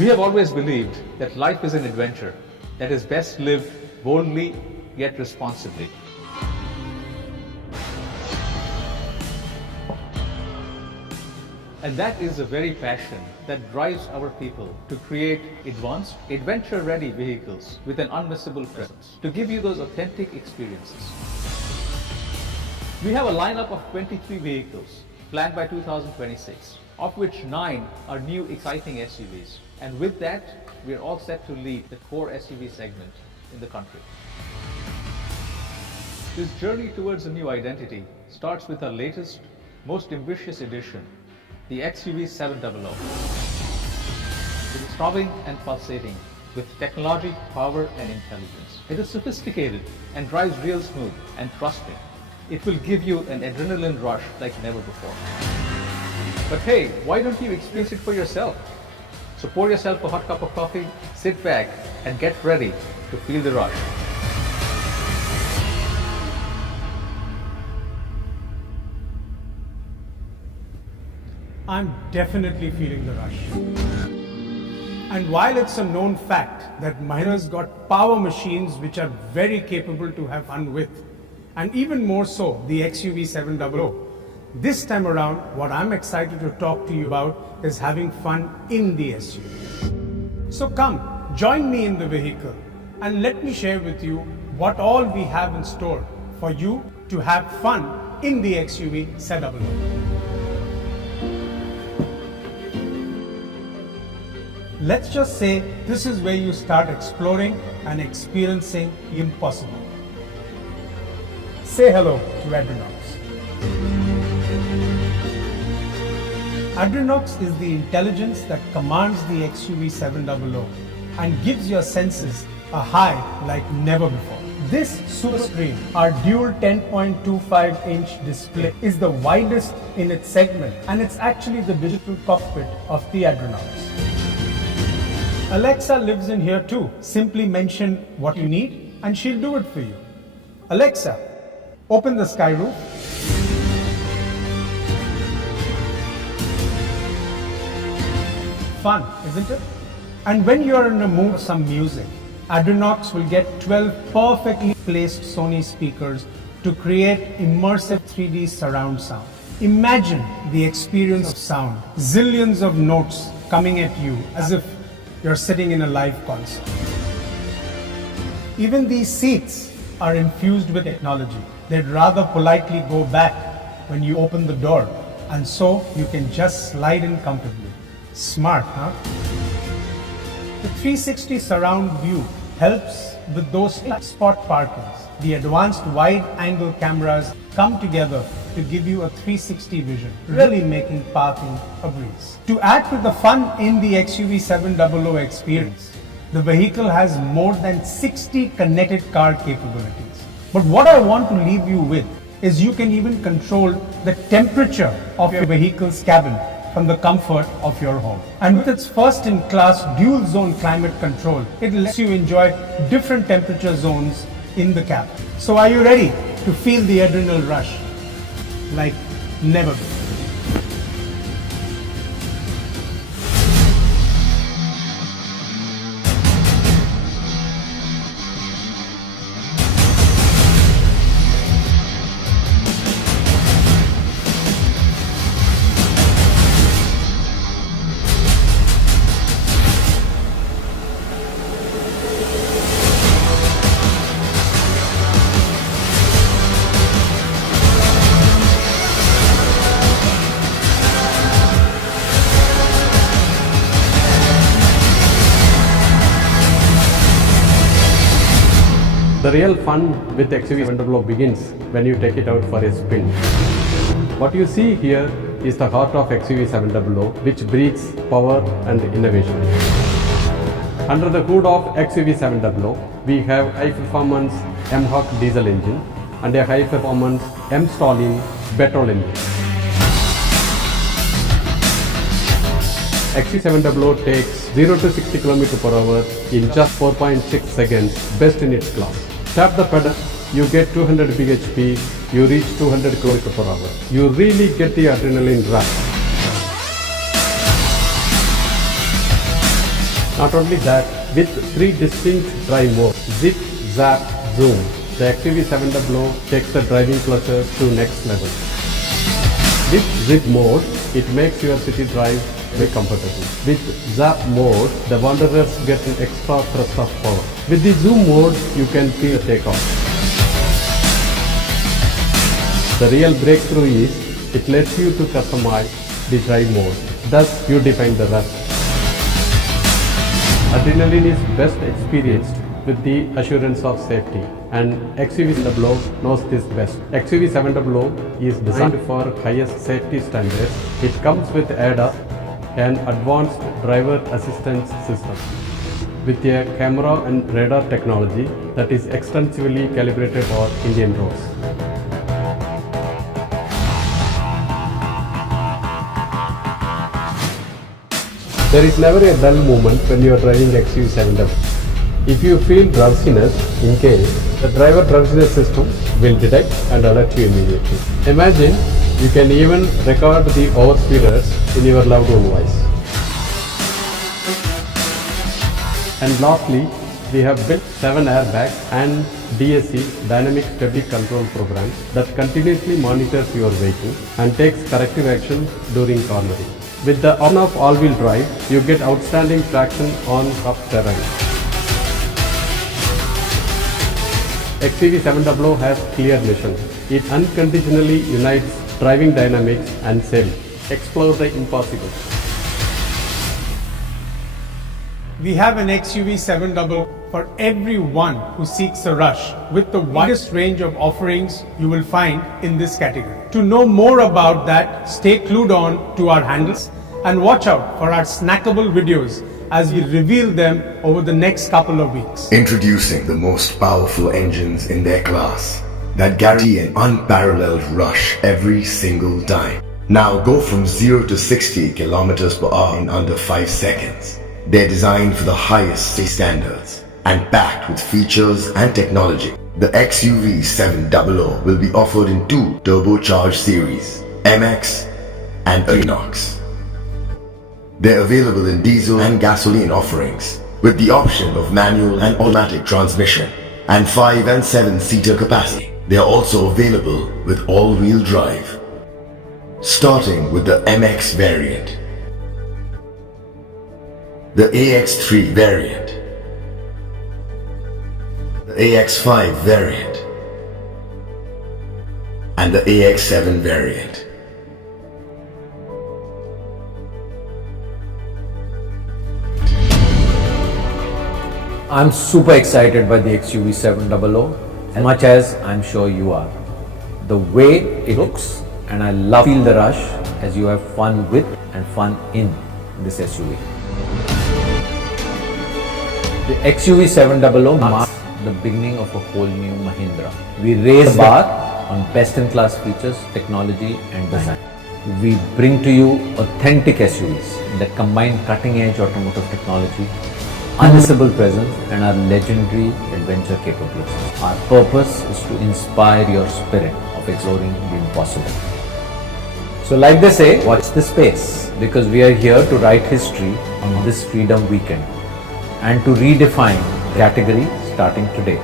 We have always believed that life is an adventure that is best lived boldly yet responsibly. And that is the very passion that drives our people to create advanced, adventure-ready vehicles with an unmissable presence, to give you those authentic experiences. We have a lineup of 23 vehicles planned by 2026, of which 9 are new exciting SUVs. And with that, we are all set to lead the core SUV segment in the country. This journey towards a new identity starts with our latest, most ambitious edition, the XUV 700. It is throbbing and pulsating with technology, power and intelligence. It is sophisticated and drives real smooth, and trust me, it will give you an adrenaline rush like never before. But hey, why don't you experience it for yourself? So pour yourself a hot cup of coffee, sit back and get ready to feel the rush. I'm definitely feeling the rush. And while it's a known fact that Mahindra's got power machines which are very capable to have fun with, and even more so the XUV 700, this time around what I'm excited to talk to you about is having fun in the SUV. So come, join me in the vehicle and let me share with you what all we have in store for you to have fun in the XUV 700. Let's just say this is where you start exploring and experiencing the impossible. Say hello to Adrenox. Adrenox is the intelligence that commands the XUV 700 and gives your senses a high like never before. This super screen, our dual 10.25-inch display, is the widest in its segment, and it's actually the digital cockpit of the Adrenox. Alexa lives in here too. Simply mention what you need and she'll do it for you. Alexa, open the sky roof. Fun, isn't it? And when you're in a mood for some music, Adrenox will get 12 perfectly placed Sony speakers to create immersive 3D surround sound. Imagine the experience of sound, zillions of notes coming at you as if you're sitting in a live concert. Even these seats are infused with technology. They'd rather politely go back when you open the door, and so you can just slide in comfortably. Smart, huh? The 360 surround view helps with those spot parkings. The advanced wide-angle cameras come together to give you a 360 vision, really making parking a breeze. To add to the fun in the XUV 700 experience, the vehicle has more than 60 connected car capabilities. But what I want to leave you with is you can even control the temperature of your vehicle's cabin from the comfort of your home. And with its first-in-class dual-zone climate control, it lets you enjoy different temperature zones in the cabin. So are you ready to feel the adrenaline rush like never before? The real fun with XUV 700 begins when you take it out for a spin. What you see here is the heart of XUV 700, which breathes power and innovation. Under the hood of XUV 700, we have high-performance MHawk diesel engine and a high-performance M-Stallion petrol engine. XUV 700 takes 0 to 60 km per hour in just 4.6 seconds, best in its class. Tap the pedal, you get 200 bhp, you reach 200 km per hour. You really get the adrenaline rush. Not only that, with 3 distinct drive modes, zip, zap, zoom, the XUV700 takes the driving pleasure to next level. With zip mode, it makes your city drive very comfortable. With zap mode, the wanderers get an extra thrust of power. With the zoom mode, you can feel the takeoff. The real breakthrough is, it lets you to customize the drive mode. Thus, you define the rest. Adrenaline is best experienced with the assurance of safety, and XUV700 knows this best. XUV700 is designed for highest safety standards. It comes with ADAS, an advanced driver assistance system, with a camera and radar technology that is extensively calibrated for Indian roads. There is never a dull moment when you are driving XUV700. If you feel drowsiness, in case, the driver drowsiness system will detect and alert you immediately. Imagine you can even record the overspeeders in your loved one voice. And lastly, we have built 7 airbags and DSC, Dynamic Stability Control program, that continuously monitors your vehicle and takes corrective action during cornering. With the on-off all-wheel drive, you get outstanding traction on tough terrain. XUV700 has clear mission. It unconditionally unites driving dynamics and safety. Explore the impossible. We have an XUV700 for everyone who seeks a rush, with the widest range of offerings you will find in this category. To know more about that, stay glued on to our handles and watch out for our snackable videos as we reveal them over the next couple of weeks. Introducing the most powerful engines in their class that guarantee an unparalleled rush every single time. Now go from 0 to 60 kilometers per hour in under 5 seconds. They're designed for the highest safety standards and packed with features and technology. The XUV700 will be offered in 2 turbocharged series, MX and Inox. They're available in diesel and gasoline offerings, with the option of manual and automatic transmission and 5 and 7-seater capacity. They are also available with all-wheel drive. Starting with the MX variant, the AX3 variant, the AX5 variant, and the AX7 variant. I'm super excited by the XUV700, as much as I'm sure you are. The way it looks, and I love feel the rush as you have fun with and fun in this SUV. The XUV700 marks the beginning of a whole new Mahindra. We raise the bar on best-in-class features, technology and design. We bring to you authentic SUVs that combine cutting-edge automotive technology, unmissable presence and our legendary adventure capabilities. Our purpose is to inspire your spirit of exploring the impossible. So like they say, watch the space, because we are here to write history on this Freedom Weekend and to redefine the category starting today.